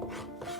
Thank you.